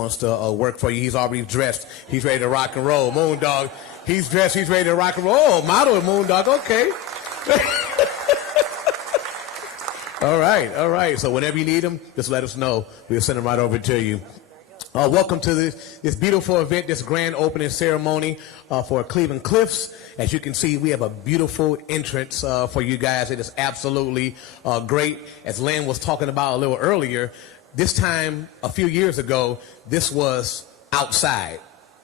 wants to work for you. He's already dressed. He's ready to rock and roll. Moondog, he's dressed. He's ready to rock and roll. Oh, model of Moondog. Okay. All right. So whenever you need him, just let us know. We'll send him right over to you. Welcome to this beautiful event, this grand opening ceremony for Cleveland Cliffs. As you can see, we have a beautiful entrance for you guys. It is absolutely great. As Lynn was talking about a little earlier, this time a few years ago, this was outside.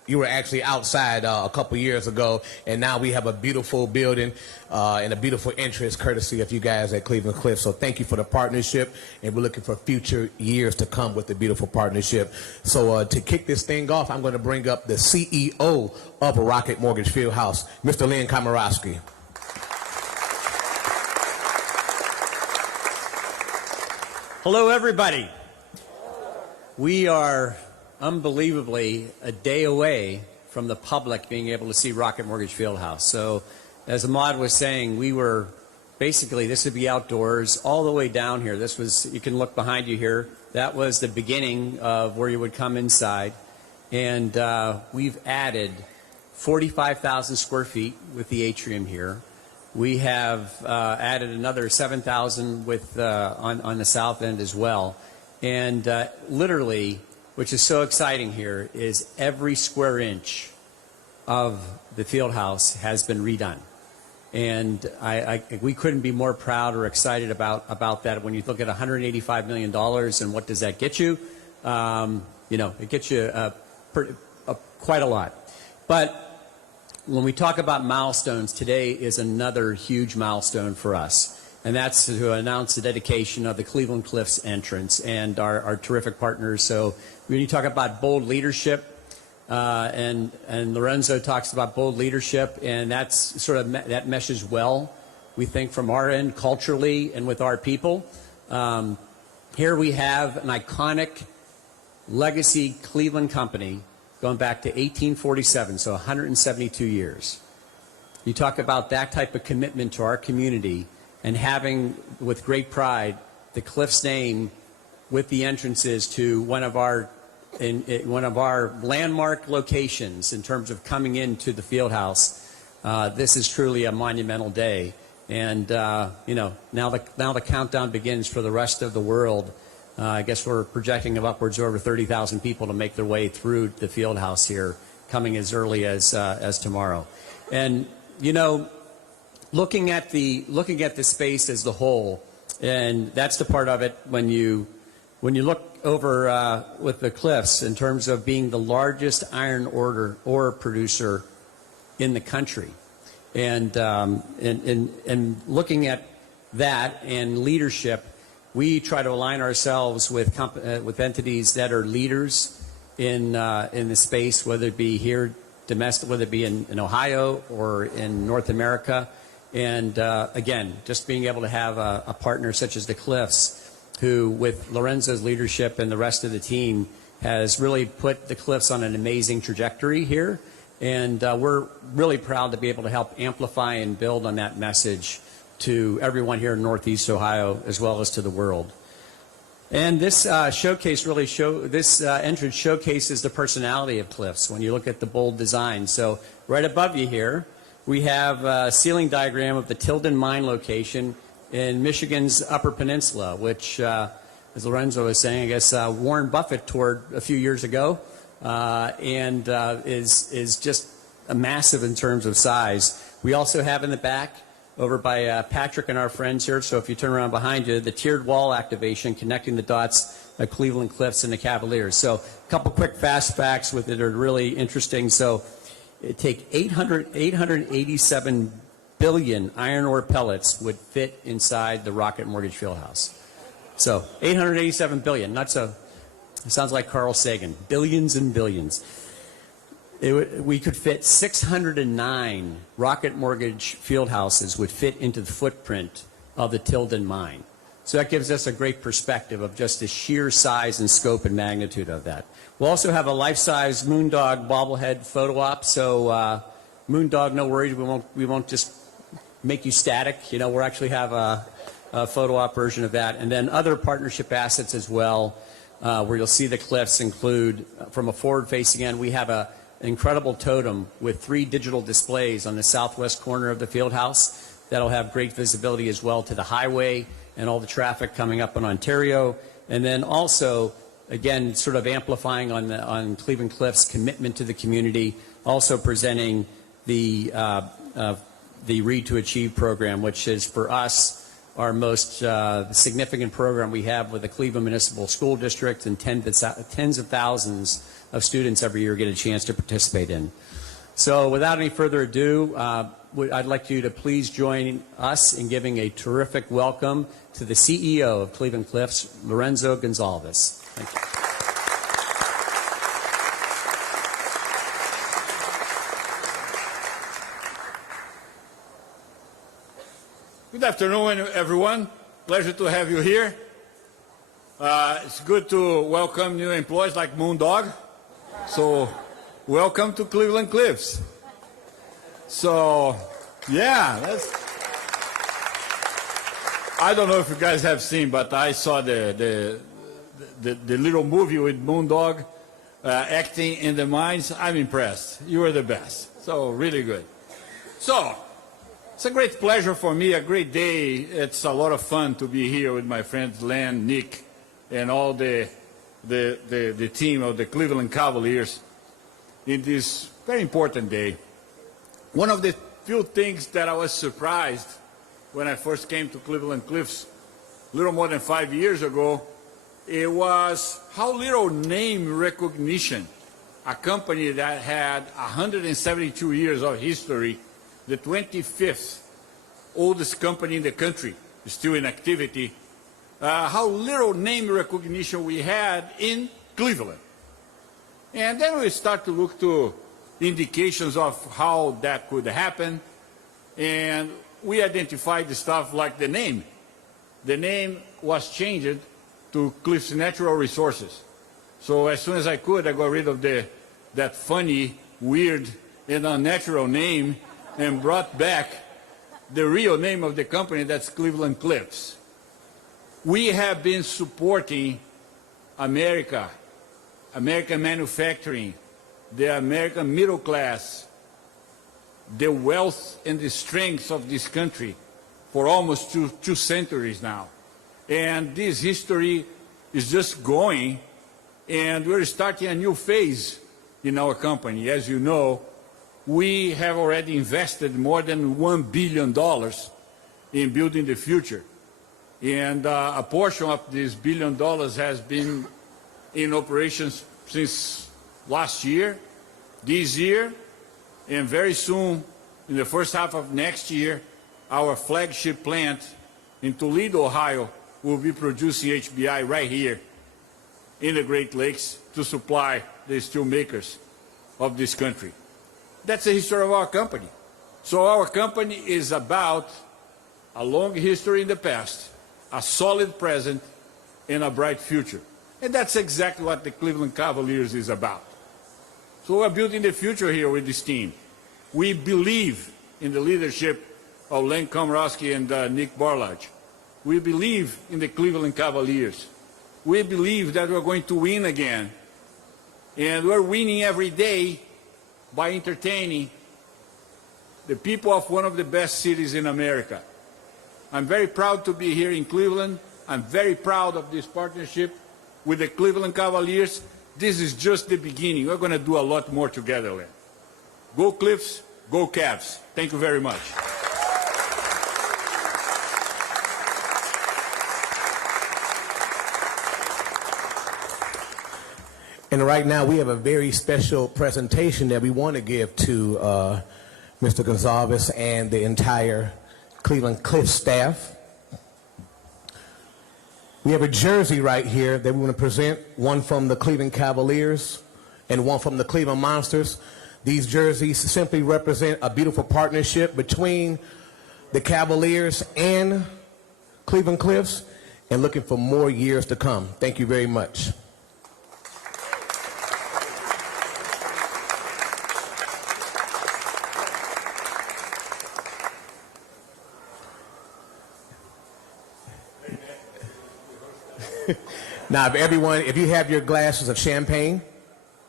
You were actually outside a couple years ago, and now we have a beautiful building and a beautiful entrance courtesy of you guys at Cleveland Cliffs. So thank you for the partnership, and we're looking for future years to come with the beautiful partnership. So to kick this thing off, I'm going to bring up the CEO of Rocket Mortgage FieldHouse, Mr. Lynn Komorowski. Hello, everybody. We are unbelievably a day away from the public being able to see Rocket Mortgage FieldHouse. So as Ahmad was saying, we were basically, this would be outdoors all the way down here. This was, you can look behind you here, that was the beginning of where you would come inside. And we've added 45,000 square feet with the atrium here. We have added another 7,000 with on the south end as well. And literally, which is so exciting here, is every square inch of the field house has been redone. And we couldn't be more proud or excited about that. When you look at $185 million and what does that get you? You know, it gets you quite a lot. But when we talk about milestones, today is another huge milestone for us. And that's to announce the dedication of the Cleveland Cliffs entrance and our terrific partners. So when you talk about bold leadership, and Lorenzo talks about bold leadership, and that's sort of that meshes well, we think, from our end culturally and with our people. Here we have an iconic legacy Cleveland company going back to 1847, so 172 years. You talk about that type of commitment to our community and having, with great pride, the Cliffs name with the entrances to one of our landmark locations in terms of coming into the field house. This is truly a monumental day. And you know, now the countdown begins for the rest of the world. I guess we're projecting of upwards of over 30,000 people to make their way through the field house here, coming as early as tomorrow. And you know, looking at the space as the whole, and that's the part of it when you look over with the Cliffs in terms of being the largest iron ore producer in the country, and looking at that and leadership, we try to align ourselves with entities that are leaders in the space, whether it be here domestic, whether it be in Ohio or in North America. And again, just being able to have a partner such as the Cliffs, who with Lorenzo's leadership and the rest of the team has really put the Cliffs on an amazing trajectory here. And we're really proud to be able to help amplify and build on that message to everyone here in Northeast Ohio, as well as to the world. And this entrance showcases the personality of Cliffs when you look at the bold design. So right above you here, we have a ceiling diagram of the Tilden mine location in Michigan's Upper Peninsula, which, as Lorenzo was saying, I guess Warren Buffett toured a few years ago, and is just massive in terms of size. We also have in the back, over by Patrick and our friends here, so if you turn around behind you, the tiered wall activation connecting the dots of Cleveland Cliffs and the Cavaliers. So a couple quick fast facts with it are really interesting. So it take 887 billion iron ore pellets would fit inside the Rocket Mortgage FieldHouse. So 887 billion, not so, it sounds like Carl Sagan, billions and billions. We could fit 609 Rocket Mortgage FieldHouses would fit into the footprint of the Tilden mine. So that gives us a great perspective of just the sheer size and scope and magnitude of that. We'll also have a life-size Moondog bobblehead photo op. So Moondog, no worries, we won't just make you static. You know, we'll actually have a photo op version of that. And then other partnership assets as well, where you'll see the Cliffs include from a forward-facing end, we have an incredible totem with 3 digital displays on the southwest corner of the field house that'll have great visibility as well to the highway and all the traffic coming up on Ontario. And then also, again, sort of amplifying on Cleveland Cliffs' commitment to the community, also presenting the Read to Achieve program, which is for us our most significant program we have with the Cleveland Municipal School District, and tens of thousands of students every year get a chance to participate in. So without any further ado, I'd like you to please join us in giving a terrific welcome to the CEO of Cleveland Cliffs, Lorenzo Gonzalez. Thank you. Good afternoon, everyone. Pleasure to have you here. It's good to welcome new employees like Moondog. So, welcome to Cleveland Cliffs. So, yeah, I don't know if you guys have seen, but I saw the little movie with Moondog acting in the mines. I'm impressed. You are the best. So, really good. So, it's a great pleasure for me, a great day. It's a lot of fun to be here with my friends Len, Nick, and all the team of the Cleveland Cavaliers in this very important day. One of the few things that I was surprised when I first came to Cleveland Cliffs a little more than 5 years ago, it was how little name recognition a company that had 172 years of history, the 25th oldest company in the country, is still in activity, how little name recognition we had in Cleveland. And then we start to look to indications of how that could happen, and we identified the stuff like the name. The name was changed to Cliffs Natural Resources. So as soon as I could, I got rid of that funny, weird, and unnatural name and brought back the real name of the company, that's Cleveland Cliffs. We have been supporting American manufacturing, the American middle class, the wealth and the strength of this country for almost two centuries now. And this history is just going, and we're starting a new phase in our company. As you know, we have already invested more than $1 billion in building the future. And a portion of this $1 billion has been in operations since last year, this year, and very soon, in the first half of next year, our flagship plant in Toledo, Ohio, will be producing HBI right here in the Great Lakes to supply the steel makers of this country. That's the history of our company. So our company is about a long history in the past, a solid present, and a bright future. And that's exactly what the Cleveland Cavaliers is about. So we're building the future here with this team. We believe in the leadership of Len Komrosky and Nick Barlage. We believe in the Cleveland Cavaliers. We believe that we're going to win again. And we're winning every day by entertaining the people of one of the best cities in America. I'm very proud to be here in Cleveland. I'm very proud of this partnership with the Cleveland Cavaliers. This is just the beginning. We're going to do a lot more together, Len. Go Cliffs, go Cavs. Thank you very much. And right now we have a very special presentation that we want to give to Mr. Gonzalez and the entire Cleveland Cliffs staff. We have a jersey right here that we want to present, one from the Cleveland Cavaliers and one from the Cleveland Monsters. These jerseys simply represent a beautiful partnership between the Cavaliers and Cleveland Cliffs, and looking for more years to come. Thank you very much. Now, if you have your glasses of champagne,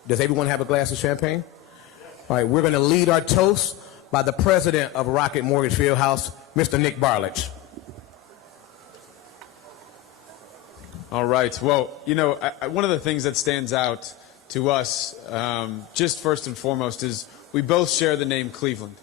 Does everyone have a glass of champagne? All right, we're going to lead our toast by the president of Rocket Mortgage FieldHouse, Mr. Nick Barlich. All right. Well, you know, one of the things that stands out to us, just first and foremost, is we both share the name Cleveland.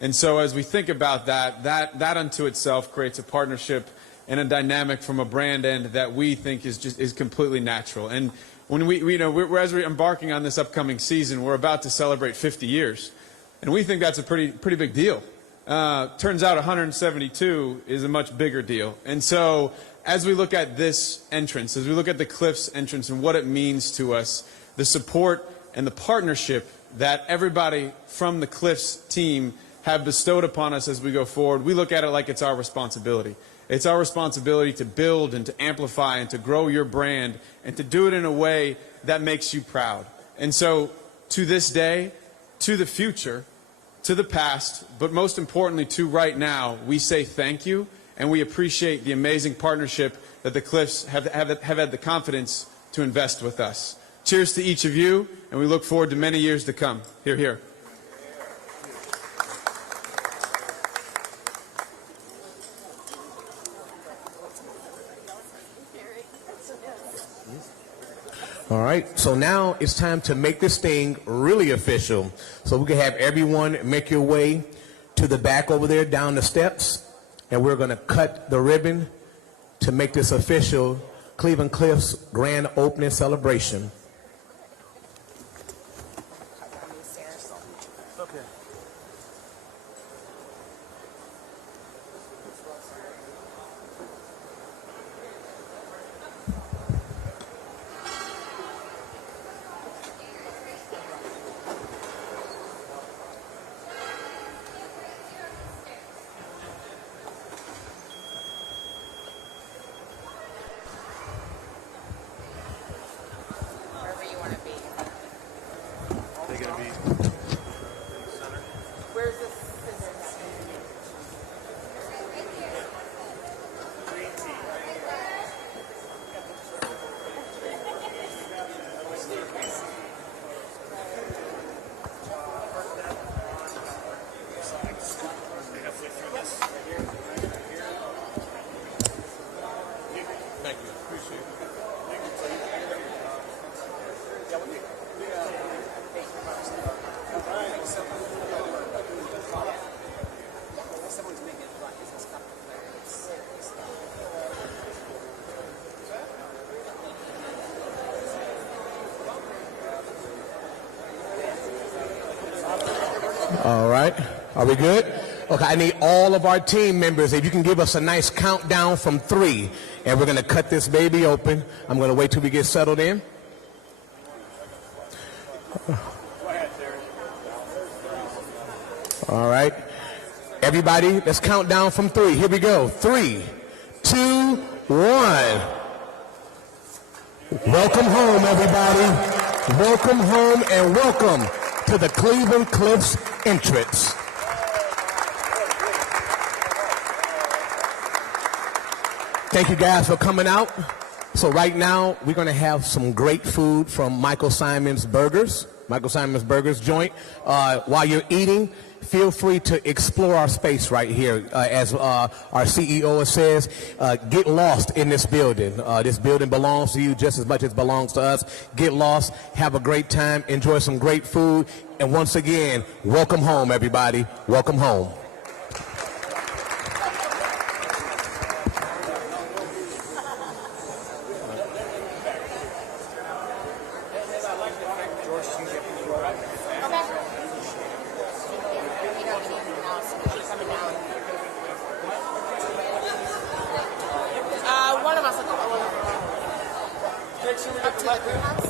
And so as we think about that unto itself creates a partnership and a dynamic from a brand end that we think is completely natural. And when as we're embarking on this upcoming season, we're about to celebrate 50 years. And we think that's a pretty big deal. Turns out 172 is a much bigger deal. And so as we look at this entrance, as we look at the Cliffs entrance and what it means to us, the support and the partnership that everybody from the Cliffs team have bestowed upon us as we go forward, we look at it like it's our responsibility. It's our responsibility to build and to amplify and to grow your brand and to do it in a way that makes you proud. And so to this day, to the future, to the past, but most importantly to right now, we say thank you and we appreciate the amazing partnership that the Cliffs have had the confidence to invest with us. Cheers to each of you, and we look forward to many years to come. Hear, hear. All right, so now it's time to make this thing really official. So we can have everyone make your way to the back over there, down the steps, and we're going to cut the ribbon to make this official Cleveland Cliffs grand opening celebration. All right, are we good? Okay, I need all of our team members, if you can give us a nice countdown from 3, and we're going to cut this baby open. I'm going to wait till we get settled in. All right, everybody, let's count down from 3. Here we go. 3, 2, 1. Welcome home, everybody. Welcome home and welcome to the Cleveland Cliffs entrance. Thank you guys for coming out. So right now, we're going to have some great food from Michael Simon's Burgers. Michael Simon's Burgers joint. While you're eating, feel free to explore our space right here. As our CEO says, get lost in this building. This building belongs to you just as much as it belongs to us. Get lost, have a great time, enjoy some great food, and once again, welcome home, everybody. Welcome home. One of us will go up to the greenhouse.